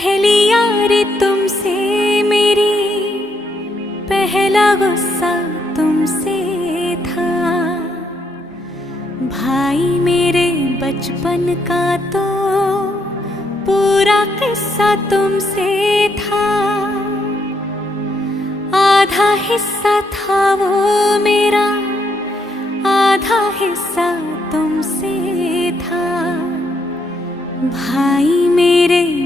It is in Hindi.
पहली यारी तुमसे मेरी, पहला गुस्सा तुमसे था। भाई मेरे बचपन का तो पूरा किस्सा तुमसे था। आधा हिस्सा था वो मेरा, आधा हिस्सा तुमसे था। भाई मेरे